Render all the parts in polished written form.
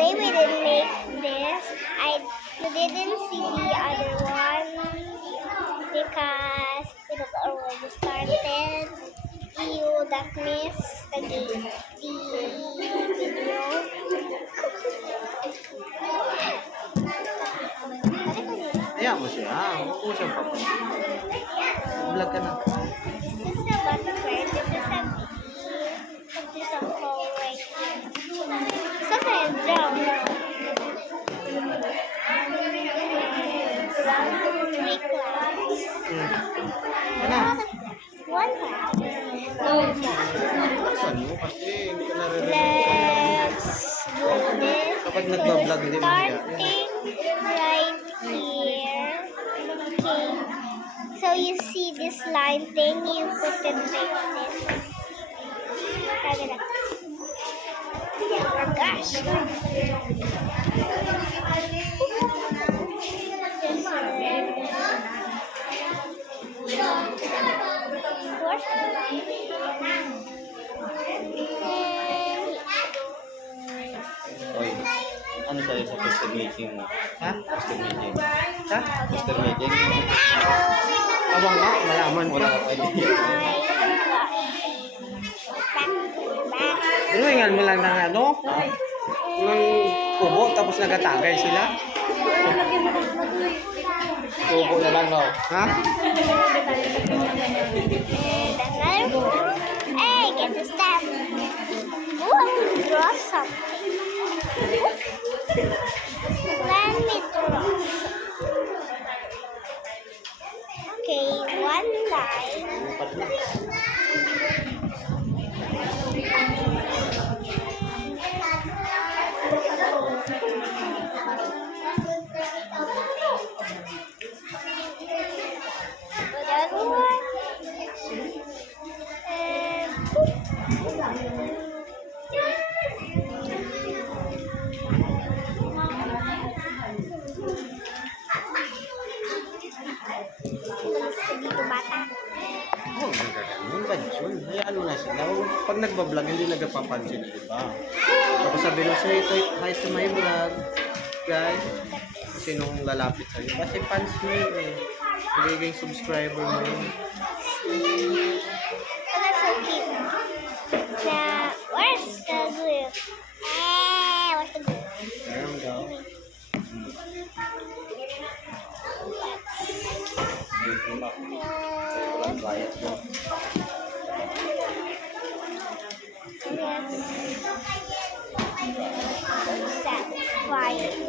today we didn't make this. We didn't see the other one because it was already started. That missed the video. Kaya mo siya. Huwag mo siyang papansin. Vlog ka na. This is a butterfly. This is a bee. This is a hole right here. It's not a drum. Three clouds. Ano? One cloud. Saan mo? Kasi hindi ko naririnig. Let's do this. Kapag nagbablog, hindi mo siya. Starting right here. Okay. So you see this line thing, you put it like this. Oh gosh. Oy, ano sa'yo sa poster making mo? Ha? Poster making. Ha? Poster making? Abang nga, malaman ko. Wala ka pa idea. Drawingan mo lang ng ano? Ng kubo, tapos nagatagay sila. Tubo na lang, no? Ha? And another. Hey, get the stamp. Oh, I will draw something. Let me draw. Okay, one line. Another one. And dito bata. Oh, magaganon ba yun? Hayaan mo na sila. Pag nagbablog, hindi nagpapansin, di ba? Tapos sabi nung sa'yo, hi to my vlog. Guys, sinong lalapit sa'yo? Kasi fans mo yun eh. Magiging subscriber mo yun. Oh, that's so cute. Now, where's the glue? Where's the glue? Meron daw. Walang bayad mo. Satisfying.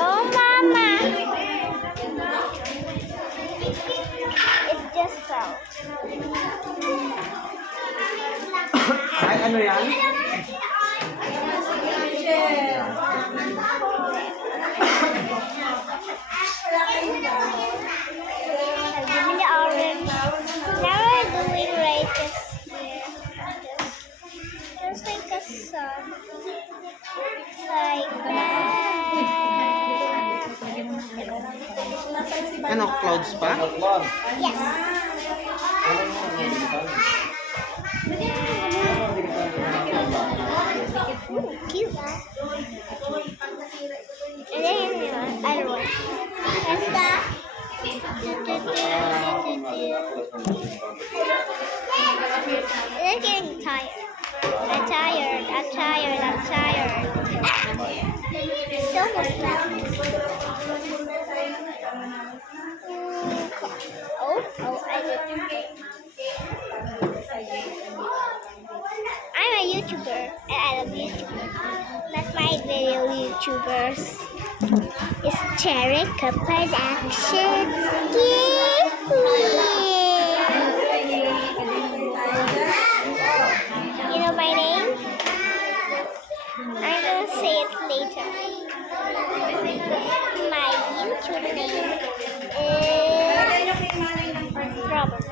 Oh, Mama! It just fell. Ay, ano yan? Give me the orange. Now we're doing right just here. Just like a sun. Like that. Ano, clouds pa? Yes. Ooh, cute. And then other one. That's that. They're getting tired. I'm tired. I'm tired. I'm tired. So much left. I'm a YouTuber and I love YouTubers. That's my video YouTubers. It's Cherika Productions. You know my name? I'm gonna say it later. My YouTube name is Robert.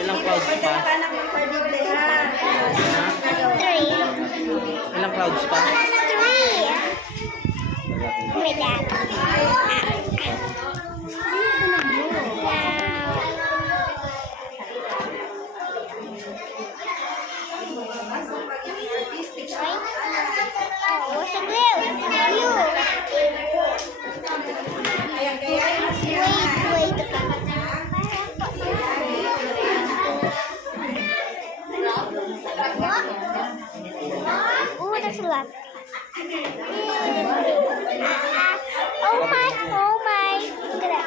Ilang clouds pa? Ha? 3. Ilang clouds pa? 3. My dad. Oh, what's the glue? Glue. Oh, that's a lot. Oh my. Look at that.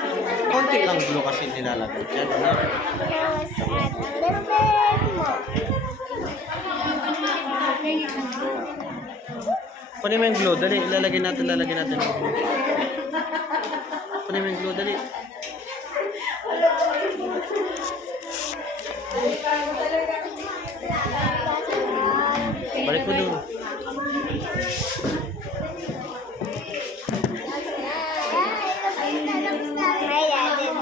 Konti lang glue kasi nilalagay dyan. Ano? Now let's add a little bit more. Kunin mo yung glue, dali. Lalagyan natin yung glue. Kunin mo yung glue, dali. Balik mo doon. My dad did.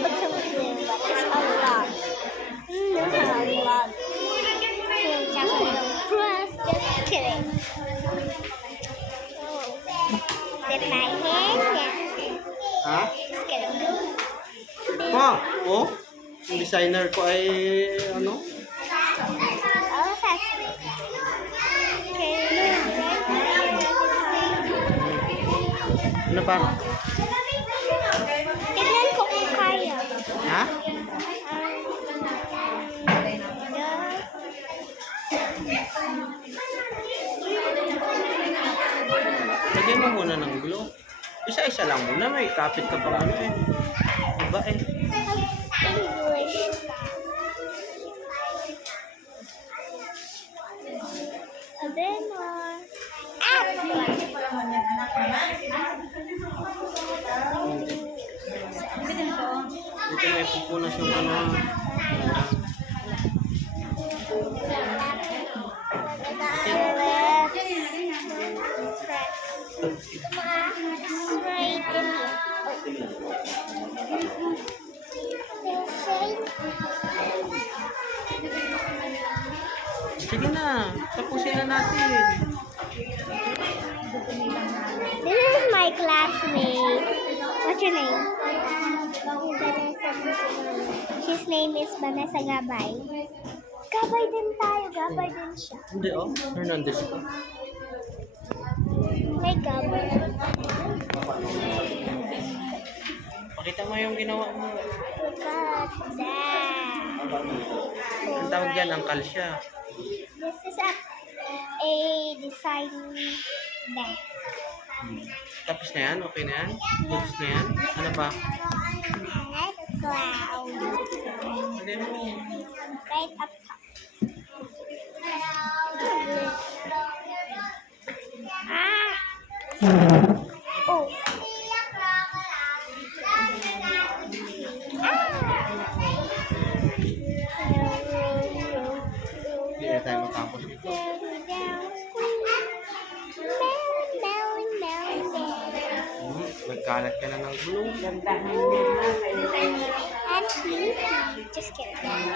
Put some glue, but it's a lot. There's a lot. Just kidding. With my hand now. Ha? Just kidding. Pa, oh? Yung designer ko ay, ano? Oh, that's it. Ano pa? Tignan ko kung kaya. Ha? Lagyan mo muna ng glue. Isa-isa lang muna. May kapit ka pang ano eh. Diba eh? English. A bit more. Dito may pupunas yung ano. Right in here. Sige na. Tapusin na natin. This is my classmate. What's your name? His name is Vanessa Gabay. Gabay din tayo. Gabay din siya. Hindi oh. Hernandez ka. May gabay. Pakita mo yung ginawa mo. Look at that. Ang tawag dyan, angkal siya. This is a design deck. Tapos na yan? Okay na yan? Goods na yan? Ano pa? And a cloud. Lagyan mo. Right up top. Ah! Oh. Hindi na tayo matapos ito. Nagkalat ka na ng glue. And me, just kidding. And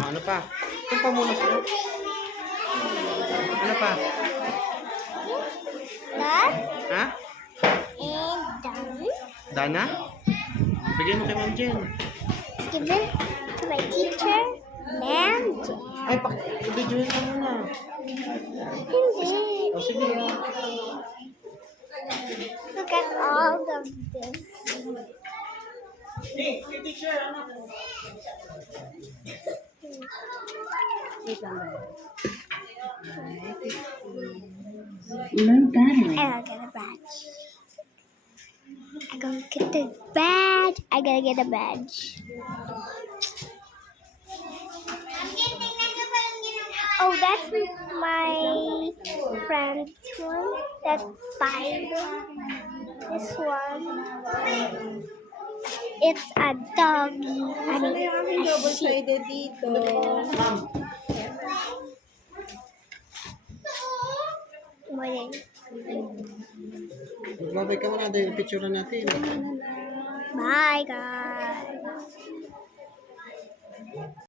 Ano pa? Ito pa muna siya. Ano pa? that Ha? and done. Dana? Bigyan mo kay Ma'am Jen. Give it to my teacher, Ma'am Jen. Ay, videoin ka muna. Hindi. O, sige. Look at all of this. Low battery. And I'll get a badge. I gotta get the badge. I gotta get a badge. Oh, that's my friend's one. That's Bible. This one. It's a doggy. I mean, a sheep. dito. mo din. Magbabay ka muna dahil picture natin. Bye, guys.